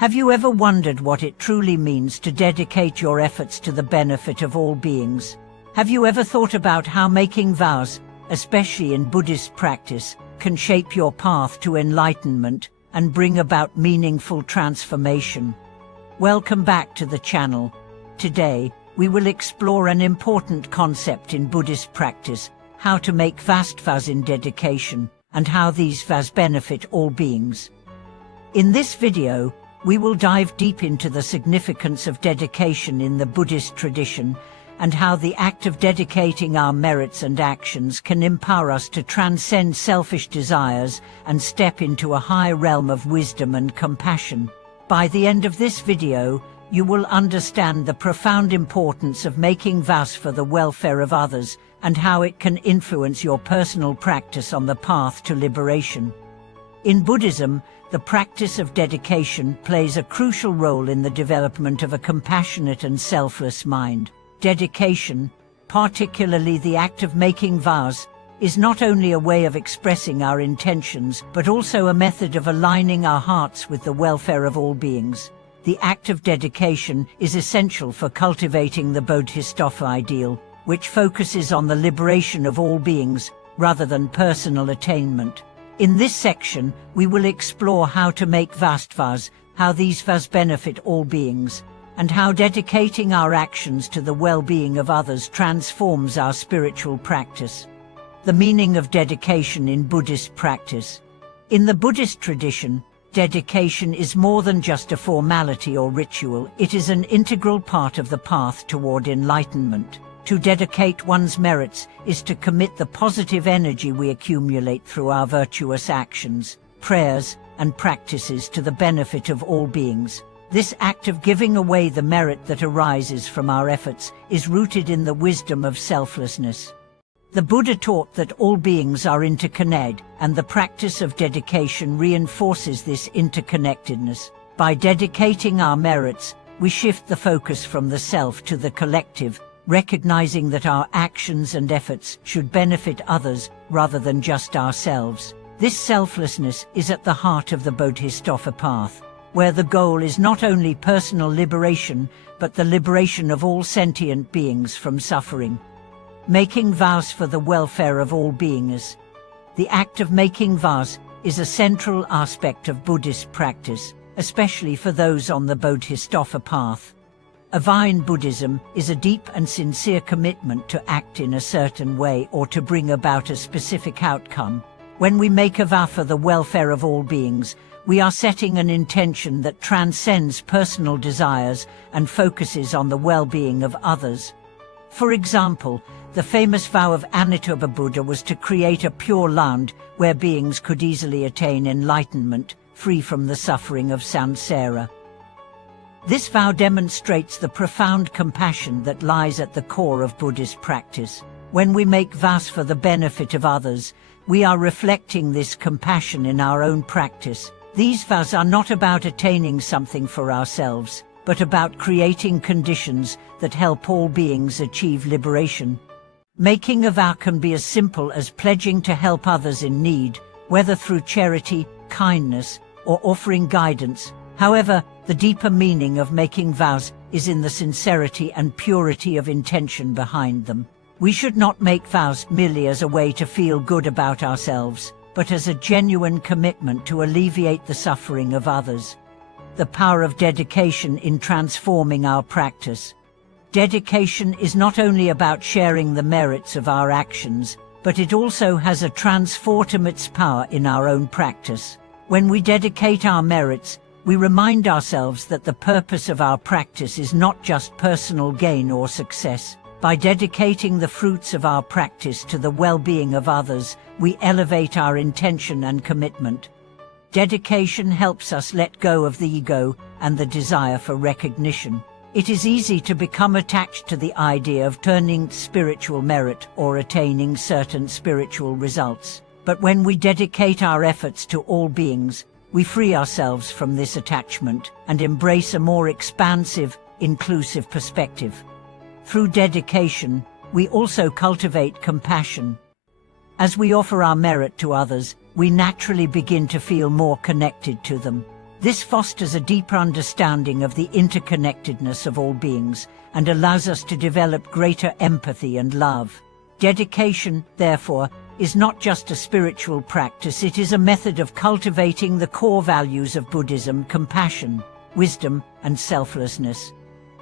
Have you ever wondered what it truly means to dedicate your efforts to the benefit of all beings? Have you ever thought about how making vows, especially in Buddhist practice, can shape your path to enlightenment and bring about meaningful transformation? Welcome back to the channel. Today, we will explore an important concept in Buddhist practice, how to make vast vows in dedication, and how these vows benefit all beings. In this video, we will dive deep into the significance of dedication in the Buddhist tradition and how the act of dedicating our merits and actions can empower us to transcend selfish desires and step into a high realm of wisdom and compassion. By the end of this video, you will understand the profound importance of making vows for the welfare of others and how it can influence your personal practice on the path to liberation. In Buddhism, the practice of dedication plays a crucial role in the development of a compassionate and selfless mind. Dedication, particularly the act of making vows, is not only a way of expressing our intentions, but also a method of aligning our hearts with the welfare of all beings. The act of dedication is essential for cultivating the Bodhisattva ideal, which focuses on the liberation of all beings rather than personal attainment. In this section, we will explore how to make vast vows, how these vows benefit all beings, and how dedicating our actions to the well-being of others transforms our spiritual practice. The meaning of dedication in Buddhist practice. In the Buddhist tradition, dedication is more than just a formality or ritual. It is an integral part of the path toward enlightenment. To dedicate one's merits is to commit the positive energy we accumulate through our virtuous actions, prayers, and practices to the benefit of all beings. This act of giving away the merit that arises from our efforts is rooted in the wisdom of selflessness. The Buddha taught that all beings are interconnected, and the practice of dedication reinforces this interconnectedness. By dedicating our merits, we shift the focus from the self to the collective, recognizing that our actions and efforts should benefit others rather than just ourselves. This selflessness is at the heart of the Bodhisattva path, where the goal is not only personal liberation, but the liberation of all sentient beings from suffering. Making vows for the welfare of all beings. The act of making vows is a central aspect of Buddhist practice, especially for those on the Bodhisattva path. A vow in Buddhism is a deep and sincere commitment to act in a certain way or to bring about a specific outcome. When we make a vow for the welfare of all beings, we are setting an intention that transcends personal desires and focuses on the well-being of others. For example, the famous vow of Amitabha Buddha was to create a pure land where beings could easily attain enlightenment, free from the suffering of samsara. This vow demonstrates the profound compassion that lies at the core of Buddhist practice. When we make vows for the benefit of others, we are reflecting this compassion in our own practice. These vows are not about attaining something for ourselves, but about creating conditions that help all beings achieve liberation. Making a vow can be as simple as pledging to help others in need, whether through charity, kindness, or offering guidance. However, the deeper meaning of making vows is in the sincerity and purity of intention behind them. We should not make vows merely as a way to feel good about ourselves, but as a genuine commitment to alleviate the suffering of others. The power of dedication in transforming our practice. Dedication is not only about sharing the merits of our actions, but it also has a transformative power in our own practice. When we dedicate our merits, we remind ourselves that the purpose of our practice is not just personal gain or success. By dedicating the fruits of our practice to the well-being of others, we elevate our intention and commitment. Dedication helps us let go of the ego and the desire for recognition. It is easy to become attached to the idea of earning spiritual merit or attaining certain spiritual results. But when we dedicate our efforts to all beings, we free ourselves from this attachment and embrace a more expansive, inclusive perspective. Through dedication, we also cultivate compassion. As we offer our merit to others, we naturally begin to feel more connected to them. This fosters a deeper understanding of the interconnectedness of all beings and allows us to develop greater empathy and love. Dedication, therefore, is not just a spiritual practice, it is a method of cultivating the core values of Buddhism: compassion, wisdom, and selflessness.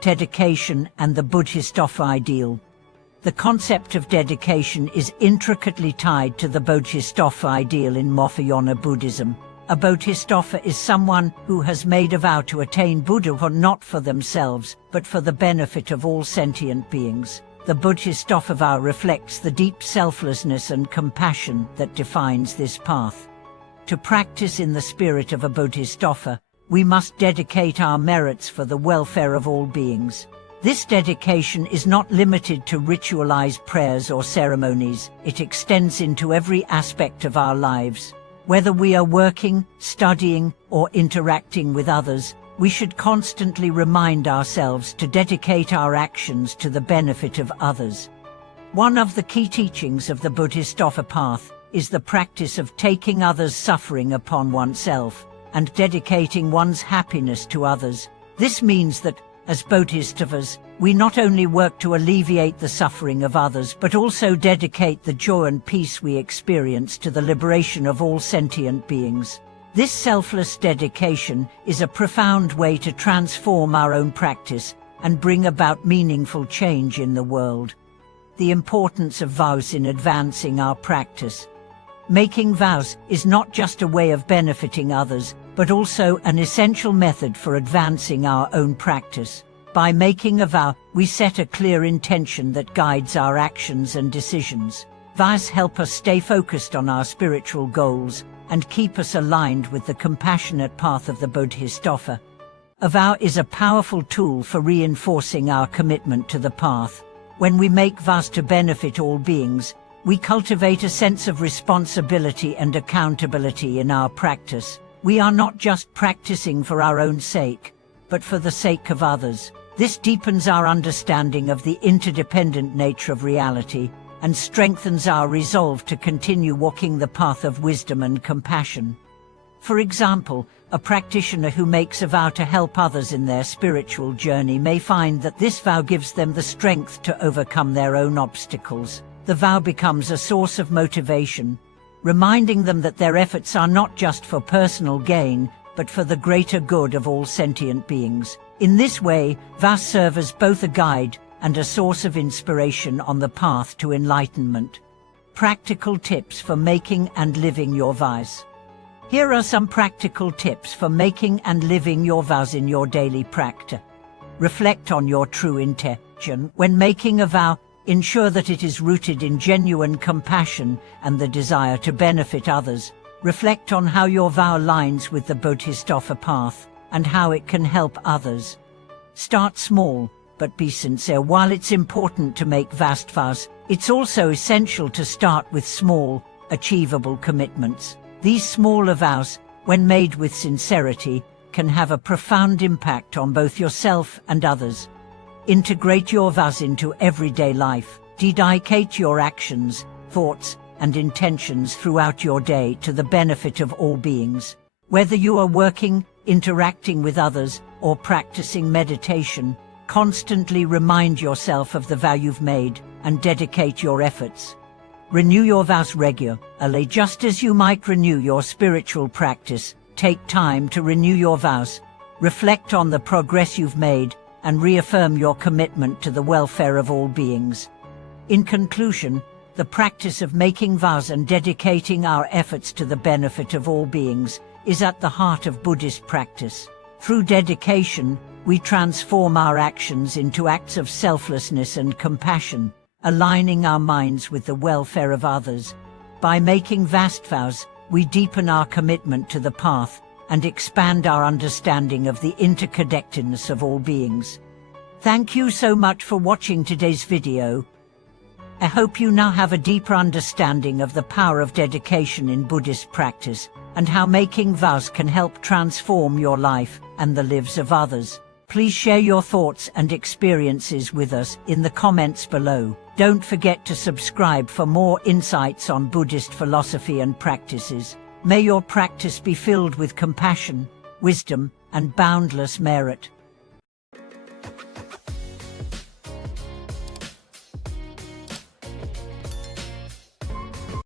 Dedication and the Buddhist ideal. The concept of dedication is intricately tied to the Bodhisattva ideal in Mahayana Buddhism. A Bodhisattva is someone who has made a vow to attain Buddhahood not for themselves, but for the benefit of all sentient beings. The Bodhisattva vow reflects the deep selflessness and compassion that defines this path. To practice in the spirit of a Bodhisattva, we must dedicate our merits for the welfare of all beings. This dedication is not limited to ritualized prayers or ceremonies, it extends into every aspect of our lives. Whether we are working, studying, or interacting with others, we should constantly remind ourselves to dedicate our actions to the benefit of others. One of the key teachings of the Bodhisattva path is the practice of taking others' suffering upon oneself and dedicating one's happiness to others. This means that, as Bodhisattvas, we not only work to alleviate the suffering of others but also dedicate the joy and peace we experience to the liberation of all sentient beings. This selfless dedication is a profound way to transform our own practice and bring about meaningful change in the world. The importance of vows in advancing our practice. Making vows is not just a way of benefiting others, but also an essential method for advancing our own practice. By making a vow, we set a clear intention that guides our actions and decisions. Vows help us stay focused on our spiritual goals and keep us aligned with the compassionate path of the Bodhisattva. A vow is a powerful tool for reinforcing our commitment to the path. When we make vows to benefit all beings, we cultivate a sense of responsibility and accountability in our practice. We are not just practicing for our own sake, but for the sake of others. This deepens our understanding of the interdependent nature of reality and strengthens our resolve to continue walking the path of wisdom and compassion. For example, a practitioner who makes a vow to help others in their spiritual journey may find that this vow gives them the strength to overcome their own obstacles. The vow becomes a source of motivation, reminding them that their efforts are not just for personal gain, but for the greater good of all sentient beings. In this way, vows serve as both a guide and a source of inspiration on the path to enlightenment. Practical tips for making and living your vows. Here are some practical tips for making and living your vows in your daily practice. Reflect on your true intention. When making a vow, ensure that it is rooted in genuine compassion and the desire to benefit others. Reflect on how your vow aligns with the Bodhisattva path and how it can help others. Start small, but be sincere. While it's important to make vast vows, it's also essential to start with small, achievable commitments. These smaller vows, when made with sincerity, can have a profound impact on both yourself and others. Integrate your vows into everyday life. Dedicate your actions, thoughts, and intentions throughout your day to the benefit of all beings. Whether you are working, interacting with others, or practicing meditation, constantly remind yourself of the vow you've made and dedicate your efforts. Renew your vows regularly. Just as you might renew your spiritual practice, take time to renew your vows. Reflect on the progress you've made and reaffirm your commitment to the welfare of all beings. In conclusion, the practice of making vows and dedicating our efforts to the benefit of all beings is at the heart of Buddhist practice. Through dedication, we transform our actions into acts of selflessness and compassion, aligning our minds with the welfare of others. By making vast vows, we deepen our commitment to the path and expand our understanding of the interconnectedness of all beings. Thank you so much for watching today's video. I hope you now have a deeper understanding of the power of dedication in Buddhist practice and how making vows can help transform your life and the lives of others. Please share your thoughts and experiences with us in the comments below. Don't forget to subscribe for more insights on Buddhist philosophy and practices. May your practice be filled with compassion, wisdom, and boundless merit.